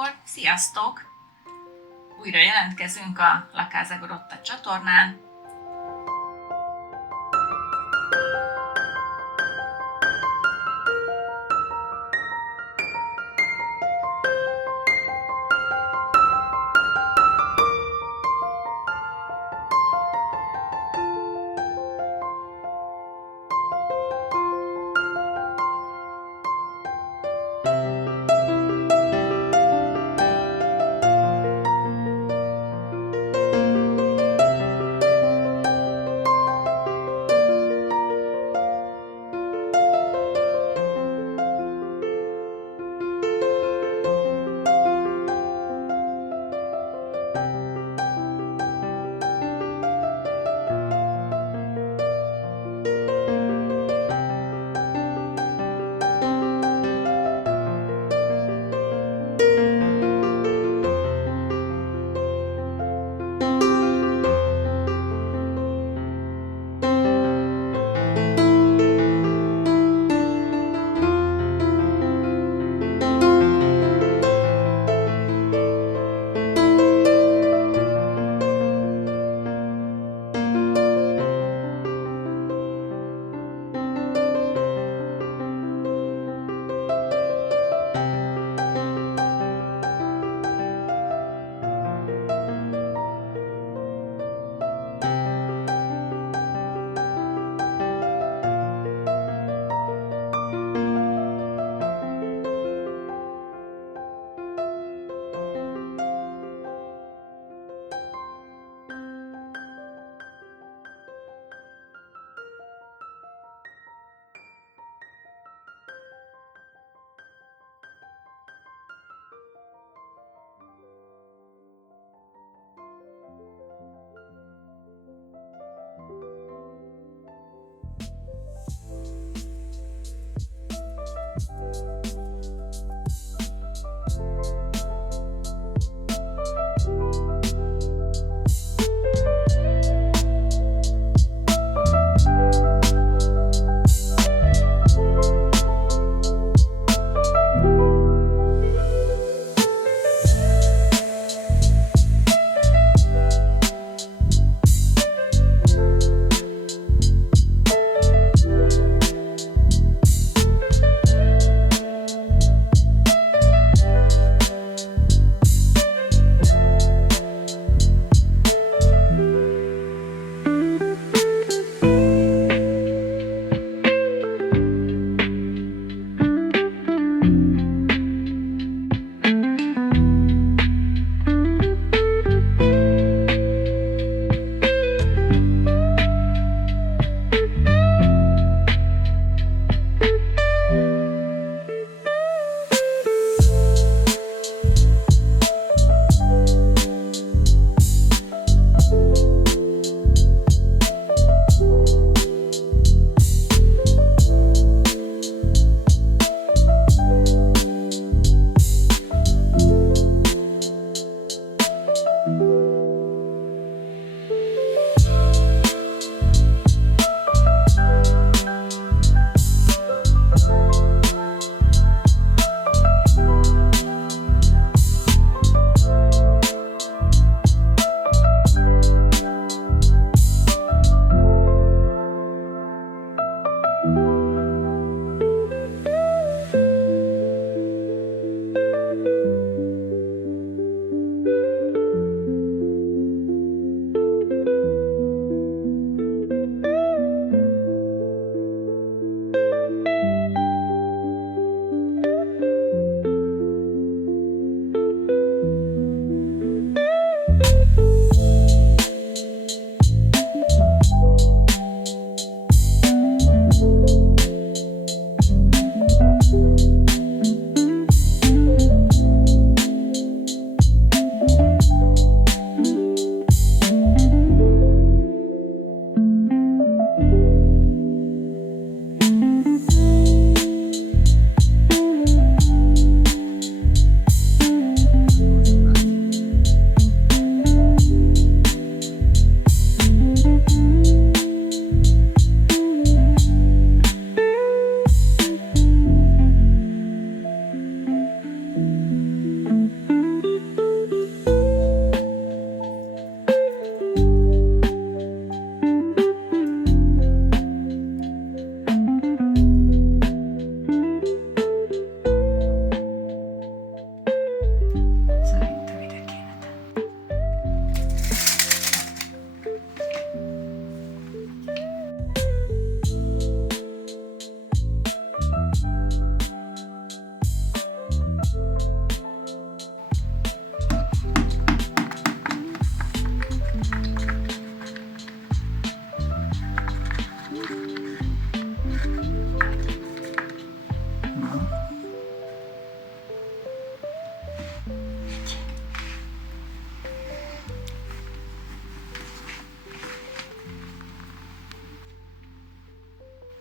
akkor sziasztok! Újra jelentkezünk a La Casa Grotta csatornán.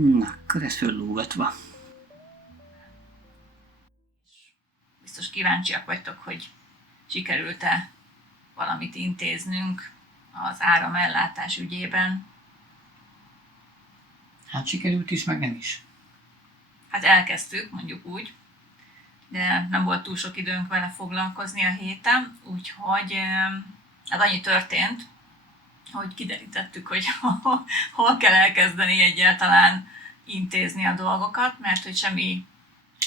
Na, akkor ez föllógatva. Biztos kíváncsiak vagytok, hogy sikerült-e valamit intéznünk az áramellátás ügyében. Hát sikerült is, meg nem is. Hát elkezdtük, mondjuk úgy, de nem volt túl sok időnk vele foglalkozni a héten, úgyhogy hát annyi történt, hogy kiderítettük, hogy hol kell elkezdeni egyáltalán intézni a dolgokat, mert hogy semmi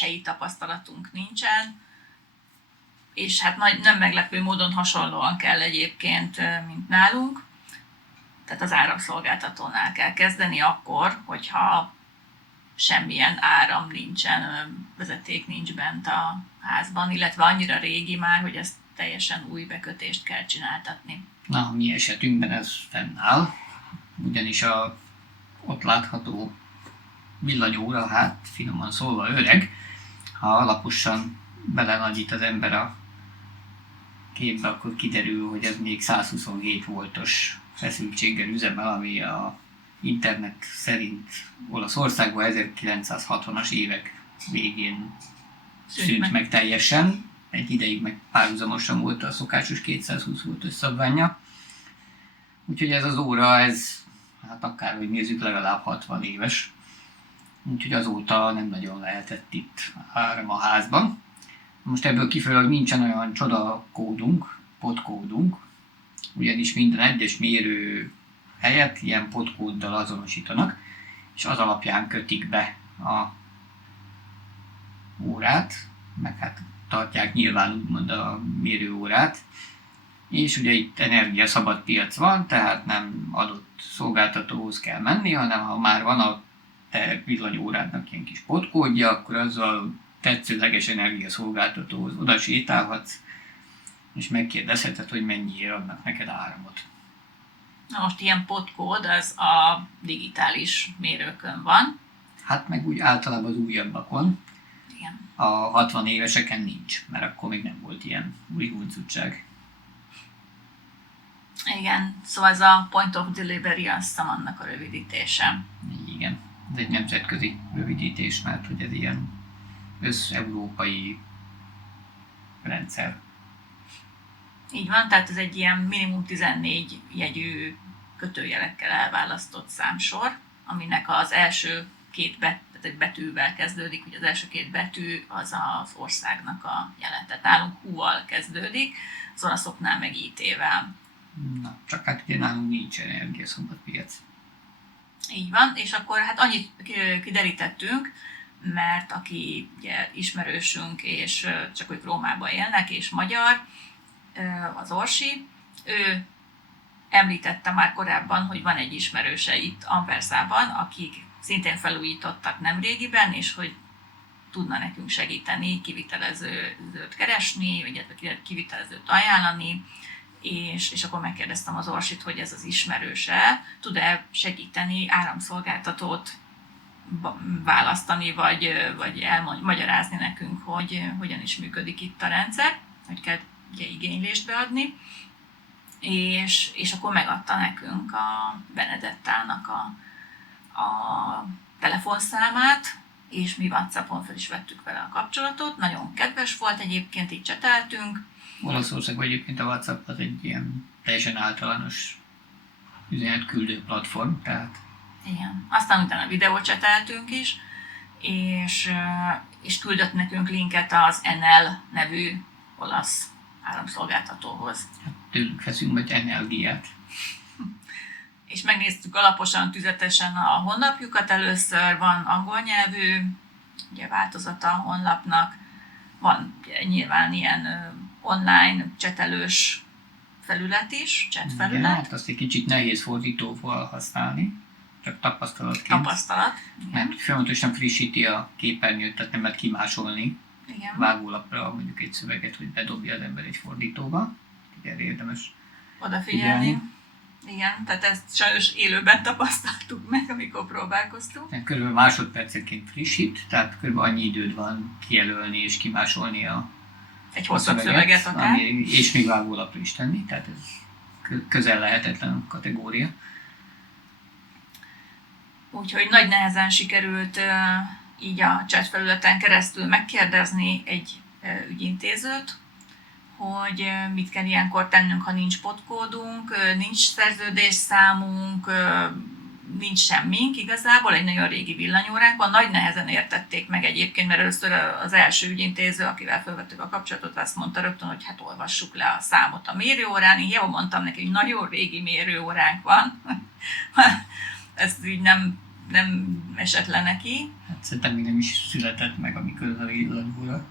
helyi tapasztalatunk nincsen, és hát nem meglepő módon hasonlóan kell egyébként, mint nálunk. Tehát az áramszolgáltatónál kell kezdeni akkor, hogyha semmilyen áram nincsen, vezeték nincs bent a házban, illetve annyira régi már, hogy ezt teljesen új bekötést kell csináltatni. Na, a mi esetünkben ez fennáll, ugyanis a ott látható villanyóra, hát finoman szólva öreg, ha alaposan belenagyít az ember a képbe, akkor kiderül, hogy ez még 127 voltos feszültséggel üzemel, ami a internet szerint Olaszországban 1960-as évek végén szűnt meg teljesen. Egy ideig meg párhuzamosan volt a szokásos 220 voltos szabványa. Úgyhogy ez az óra, ez hát akárhogy nézzük, legalább 60 éves. Úgyhogy azóta nem nagyon lehetett itt áram a házban. Most ebből kifolyólag nincsen olyan csodakódunk, podkódunk, ugyanis minden egyes mérő helyet ilyen podkóddal azonosítanak, és az alapján kötik be a órát, meg hát tartják nyilván úgymond a mérőórát, és ugye itt energia szabad piac van, tehát nem adott szolgáltatóhoz kell menni, hanem ha már van a te villanyórádnak ilyen kis podkódja, akkor azzal tetszőleges energiaszolgáltatóhoz oda sétálhatsz, és megkérdezheted, hogy mennyiért adnak neked áramot. Na most ilyen podkód az a digitális mérőkön van. Hát meg úgy általában az újabbakon. Igen. A 60 éveseken nincs, mert akkor még nem volt ilyen új huncutság. Igen, szóval ez a Point of Delivery, azt hiszem annak a rövidítése. Igen, ez egy nemzetközi rövidítés, mert hogy ez ilyen összeurópai rendszer. Így van, tehát ez egy ilyen minimum 14 jegyű kötőjelekkel elválasztott számsor, aminek az első két betűvel kezdődik, ugye az első két betű az az országnak a jele. Tehát nálunk U-val kezdődik, az olaszoknál meg IT-vel. Na, csak hát ugye nálunk nincs energiaszabad piac. Így van, és akkor hát annyit kiderítettünk, mert aki ugye ismerősünk, és csak ők Rómában élnek, és magyar, az Orsi, ő említette már korábban, hogy van egy ismerőse itt Anversában, akik szintén felújítottak nemrégiben, és hogy tudna nekünk segíteni, kivitelezőt keresni, vagy kivitelezőt ajánlani, és akkor megkérdeztem az Orsit, hogy ez az ismerőse tud-e segíteni áramszolgáltatót választani, vagy elmagyarázni nekünk, hogy hogyan is működik itt a rendszer, hogy kell ugye igénylést beadni, és akkor megadta nekünk a Benedettának a telefonszámát, és mi WhatsAppon fel is vettük vele a kapcsolatot. Nagyon kedves volt egyébként, így cseteltünk. Olaszországban egyébként a WhatsApp az egy ilyen teljesen általános üzenetküldő platform, tehát... Igen. Aztán utána videót cseteltünk is, és küldött nekünk linket az Enel nevű olasz áramszolgáltatóhoz. Hát tőlük veszünk majd energiát. És megnéztük alaposan, tüzetesen a honlapjukat először, van angol nyelvű ugye, változata a honlapnak, van ugye, nyilván ilyen online csetelős felület is, chat felület. Igen, hát azt egy kicsit nehéz fordítóval használni, csak tapasztalatként. Tapasztalat. Mert folyamatosan frissíti a képernyőt, tehát nem lehet kimásolni. Igen. Vágólapra mondjuk egy szöveget, hogy bedobja az ember egy fordítóba. Erre érdemes odafigyelni. figyelni. Igen, tehát ezt sajnos élőben tapasztaltuk meg, amikor próbálkoztunk. Körülbelül másodpercenként frissít, tehát körülbelül annyi időd van kijelölni és kimásolni egy hosszabb szöveget akár. És még vágólapra is tenni, tehát ez közel lehetetlen kategória. Úgyhogy nagy nehezen sikerült így a chat felületen keresztül megkérdezni egy ügyintézőt, hogy mit kell ilyenkor tennünk, ha nincs podkódunk, nincs szerződésszámunk, nincs semmink igazából, egy nagyon régi villanyóránk van. Nagy nehezen értették meg egyébként, mert először az első ügyintéző, akivel felvettük a kapcsolatot, azt mondta rögtön, hogy hát olvassuk le a számot a mérőórán. Én jól mondtam neki, hogy nagyon régi mérőóránk van. Ez így nem esett le neki. Hát szerintem még nem is született meg, amikor az a villanyóra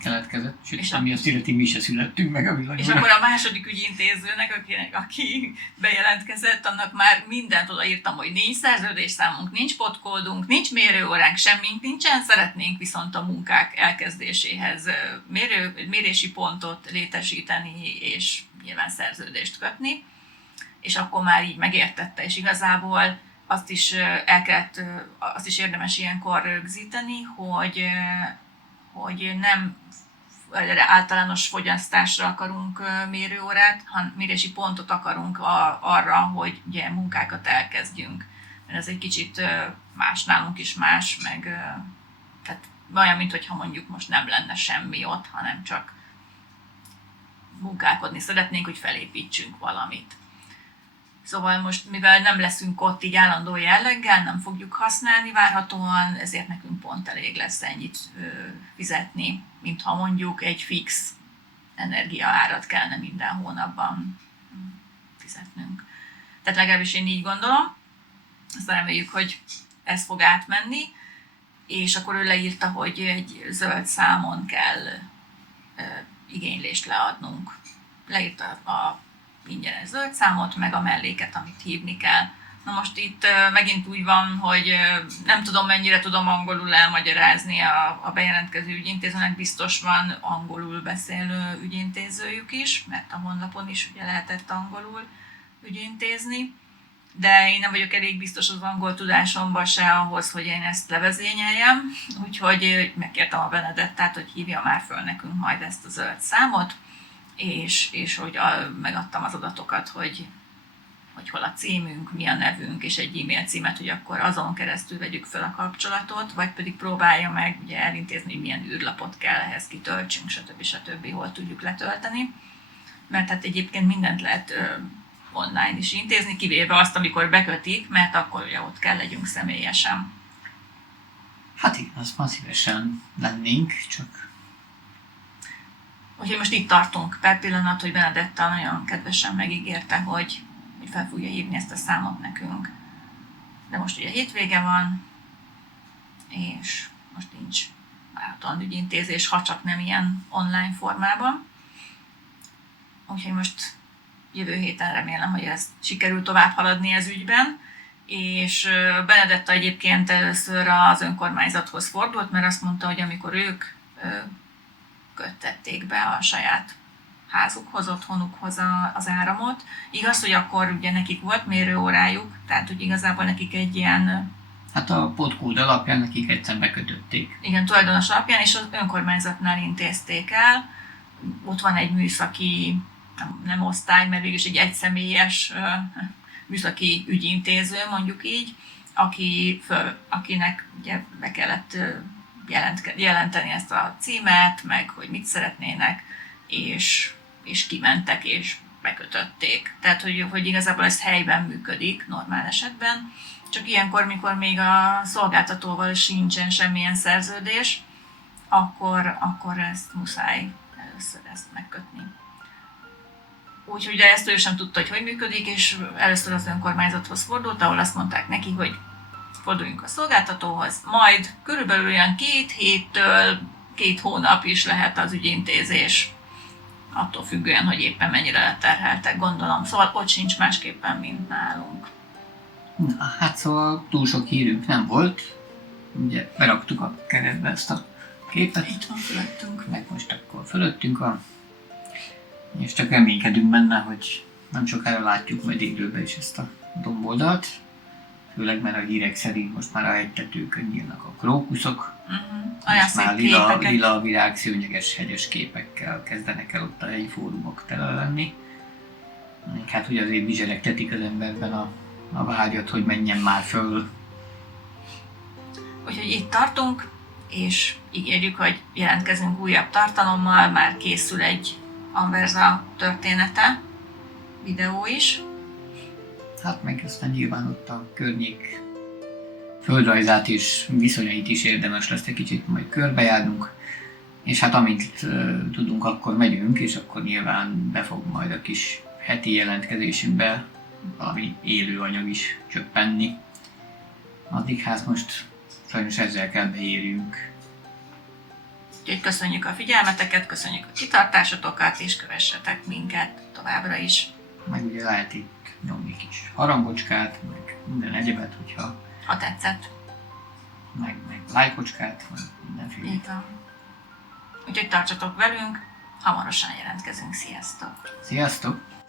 keletkezett, sőt, ami azt illeti, mi se születtünk meg a villanyóra. És akkor a második ügyintézőnek, aki bejelentkezett, annak már mindent odaírtam, hogy nincs szerződésszámunk, nincs podkódunk, nincs mérőóránk, semmink nincsen, szeretnénk viszont a munkák elkezdéséhez mérési pontot létesíteni, és nyilván szerződést kötni. És akkor már így megértette, és igazából azt is érdemes ilyenkor rögzíteni, hogy nem általános fogyasztásra akarunk mérőórát, hanem mérési pontot akarunk arra, hogy ugye munkákat elkezdjünk. Mert ez egy kicsit más, nálunk is más, meg tehát olyan, mintha mondjuk most nem lenne semmi ott, hanem csak munkálkodni szeretnénk, hogy felépítsünk valamit. Szóval most, mivel nem leszünk ott így állandó jelleggel, nem fogjuk használni várhatóan, ezért nekünk pont elég lesz ennyit fizetni, mintha mondjuk egy fix energiaárat kellene minden hónapban fizetnünk. Tehát legalábbis én így gondolom, aztán reméljük, hogy ez fog átmenni, és akkor ő leírta, hogy egy zöld számon kell igénylést leadnunk. Leírta a ingyenes zöld számot, meg a melléket, amit hívni kell. Na most itt megint úgy van, hogy nem tudom, mennyire tudom angolul elmagyarázni a bejelentkező ügyintézőnek, biztos van angolul beszélő ügyintézőjük is, mert a honlapon is ugye lehetett angolul ügyintézni, de én nem vagyok elég biztos az angol tudásomban se ahhoz, hogy én ezt levezényeljem, úgyhogy megkértem a Benedettát, hogy hívja már föl nekünk majd ezt a zöld számot, és hogy megadtam az adatokat, hogy hol a címünk, mi a nevünk, és egy e-mail címet, hogy akkor azon keresztül vegyük fel a kapcsolatot, vagy pedig próbálja meg ugye elintézni, hogy milyen űrlapot kell ehhez kitöltsünk, stb. Hol tudjuk letölteni. Mert hát egyébként mindent lehet online is intézni, kivéve azt, amikor bekötik, mert akkor ugye ott kell legyünk személyesen. Hát igen, azt már szívesen lennénk, csak... Úgyhogy most itt tartunk per pillanat, hogy Benedetta nagyon kedvesen megígérte, hogy fel fogja hívni ezt a számot nekünk. De most ugye hétvége van, és most nincs várhatóan ügyintézés, ha csak nem ilyen online formában. Úgyhogy most jövő héten remélem, hogy ez sikerül tovább haladni ez ügyben. És Benedetta egyébként először az önkormányzathoz fordult, mert azt mondta, hogy amikor ők köttették be a saját házukhoz, otthonukhoz az áramot. Igaz, hogy akkor ugye nekik volt mérőórájuk, tehát hogy igazából nekik egy ilyen... Hát a podkód alapján nekik egyszer bekötötték. Igen, tulajdonos alapján, és az önkormányzatnál intézték el. Ott van egy műszaki, nem osztály, mert végülis egy egyszemélyes műszaki ügyintéző, mondjuk így, akinek ugye be kellett jelenteni ezt a címet, meg hogy mit szeretnének, és kimentek és bekötötték. Tehát, hogy igazából ez helyben működik normál esetben, csak ilyenkor, mikor még a szolgáltatóval sincsen semmilyen szerződés, akkor ezt muszáj először ezt megkötni. Úgyhogy ezt ő sem tudta, hogy működik, és először az önkormányzathoz fordult, ahol azt mondták neki, hogy forduljunk a szolgáltatóhoz, majd körülbelül olyan 2 héttől 2 hónap is lehet az ügyintézés, attól függően, hogy éppen mennyire leterheltek, gondolom. Szóval ott sincs másképpen, mint nálunk. Na, hát szóval túl sok hírünk nem volt. Ugye beraktuk a keretbe ezt a képet. Itt van fölöttünk. Meg most akkor fölöttünk van. És csak reménykedünk benne, hogy nem sokára látjuk majd élőben is ezt a domboldalt. Főleg, mert a hírek szerint most már a hegytetőkön nyílnak a krókuszok. Most már lila virágszőnyeges hegyes képekkel kezdenek el ott a helyi fórumok tele lenni. Hát, hogy azért bizseregtetik az emberben a a vágyat, hogy menjen már föl. Úgyhogy itt tartunk, és ígérjük, hogy jelentkezünk újabb tartalommal, már készül egy Anversa története, videó is. Hát meg aztán nyilván ott a környék földrajzát és viszonyait is érdemes lesz egy kicsit majd körbejárnunk, és hát amint tudunk, akkor megyünk, és akkor nyilván be fog majd a kis heti jelentkezésünkbe valami élő anyag is csöppenni. Addig hát most sajnos ezzel kell beérjünk. Úgyhogy köszönjük a figyelmeteket, köszönjük a kitartásotokat, és kövessetek minket továbbra is. Meg ugye lehet itt nyomni kis harangocskát, meg minden egyebet, hogyha Ha tetszett. meg lájkocskát, meg mindenféle. Így van. Úgyhogy tartsatok velünk, hamarosan jelentkezünk. Sziasztok! Sziasztok!